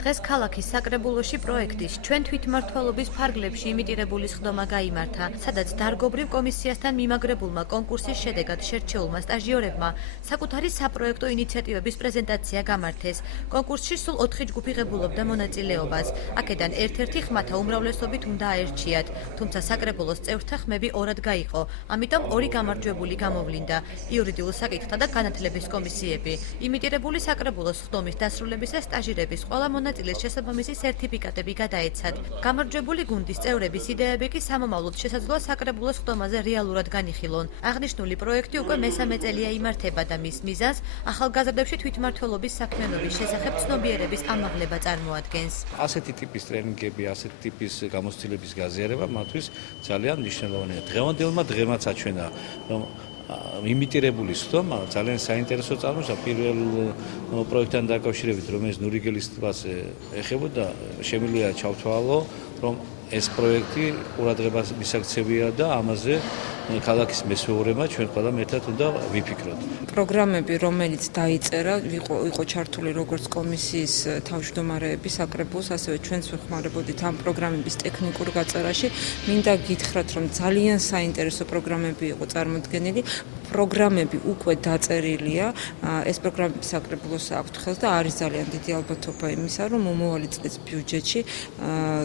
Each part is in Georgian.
დღეს ქალაქის საკრებულოში პროექტის ჩვენ თვითმმართველობის ფარგლებში იმიტირებული სხდომა გაიმართა, სადაც დარგობრივ კომისიასთან მიმაგრებულმა კონკურსის შედეგად შერჩეულმა სტაჟიორებმა საკუთარი საპროექტო ინიციატივების პრეზენტაცია გამართეს. კონკურსში სულ 4 ჯგუფი ღებულობდა მონაწილეობას. აქედან ერთ-ერთი ხმათა უმრავლესობით უნდა აერჩიათ, თუმცა საკრებულოს წევრთა ხმები ორად გაიყო, ამიტომ 2 გამარჯვებული გამოვლინდა. იურიდიულ საკითხთა და განათლების კომისიები. იმიტირებული საკრებულოს სხდომის დასრულებისას სტაჟირების ყველა მონაწილეს შესაბამისი სერტიფიკატები გადაეცათ. გამარჯვებული გუნდის წევრების იდეები კი სამომავლოდ შესაძლოა საკრებულოს სხდომაზე რეალურად განიხილონ. აღნიშნული პროექტი უკვე მესამე წელია იმართება და მის მიზანს ახალგაზრდებში თვითმმართველობის საქმიანობის შესახებ ცნობიერების ამაღლება წარმოადგენს. ასეთი ტიპის ტრენინგები, ასეთი ტიპის გამოცდილების გაზიარება მათთვის ძალიან მნიშვნელოვანია. დღევანდელმა დღემაც აჩვენა, რომ იმიტირებული სხდომა ძალიან საინტერესო წარმოშობა პირველ პროექტთან დაკავშირებით, რომელიც ნურიგელის ტბას ეხებოდა, შემიძლია ჩავთვალო, რომ ეს პროექტი ყურადღებას მისაქცევია და ამაზე ქალაქის მესვეურება ჩვენ ყველამ ერთად უნდა ვიფიქროთ. პროგრამები, რომელიც დაიწერა, იყო ჩართული როგორც კომისიის თავმჯდომარეები საკრებულოს, ასევე ჩვენც ვეხმარებოდით ამ პროგრამების ტექნიკურ გაწერაში. მინდა გითხრათ, რომ ძალიან საინტერესო პროგრამები იყო წარმოდგენილი. პროგრამები უკვე დაწერილია, ეს პროგრამები საკრებულოს აქვთ ხელს და არის ძალიან დიდი ალბათობა იმისა, რომ მომავალი წლის ბიუჯეტში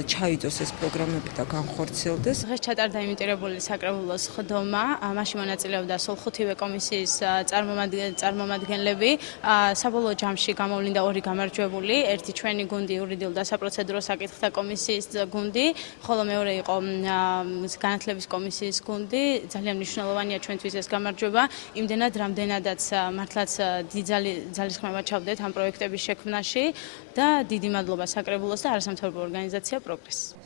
ჩაიდოს ეს პროგრამები და განხორციელდეს. დღეს ჩატარდა იმიტირებული საკრებულოს სხდომა, მაშინ მონაწილეობდა სულ 5-ვე კომისიის წარმომადგენლები. საბოლოო ჯამში გამოვლინდა 2 გამარჯვებული, ერთი ჩვენი გუნდი იურიდიულ და საპროცედურო საკითხთა კომისიის გუნდი, ხოლო მეორე იყო განათლების კომისიის გუნდი. ძალიან მნიშვნელოვანია ჩვენთვის ეს გამარჯვება. იმდენად, რამდენადაც მართლაც დიდი ძალისხმევა ჩავდეთ ამ პროექტების შექმნაში და დიდი მადლობა საკრებულოს და არასამთავრობო ორგანიზაცია პროგრესი.